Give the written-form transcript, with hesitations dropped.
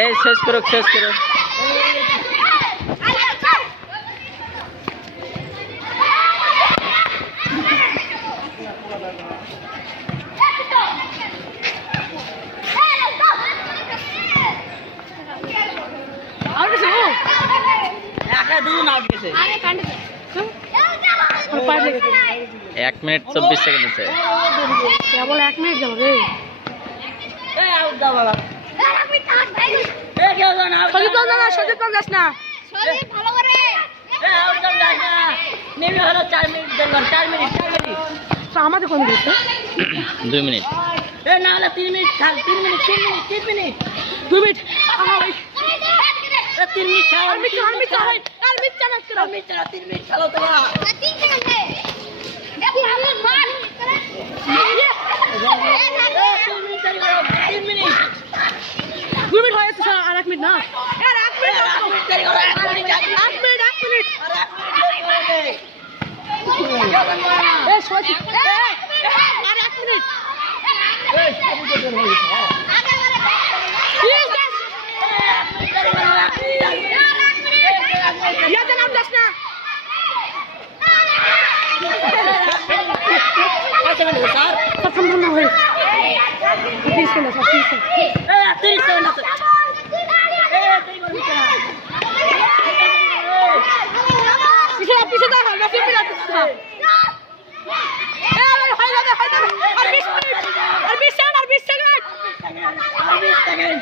এই শেষ করো শেষ করো। এক মিনিট 24 সেকেন্ড আছে। কেবল 1 মিনিট গেল রে। আমাদের কোন দিচ্ছে 2 মিনিট না হলে 3 minute 3 minute 3 minute 3 minute 2 minute 3 minute খেলো তোমরা। আর 1 মিনিট না আর 20 সেকেন্ড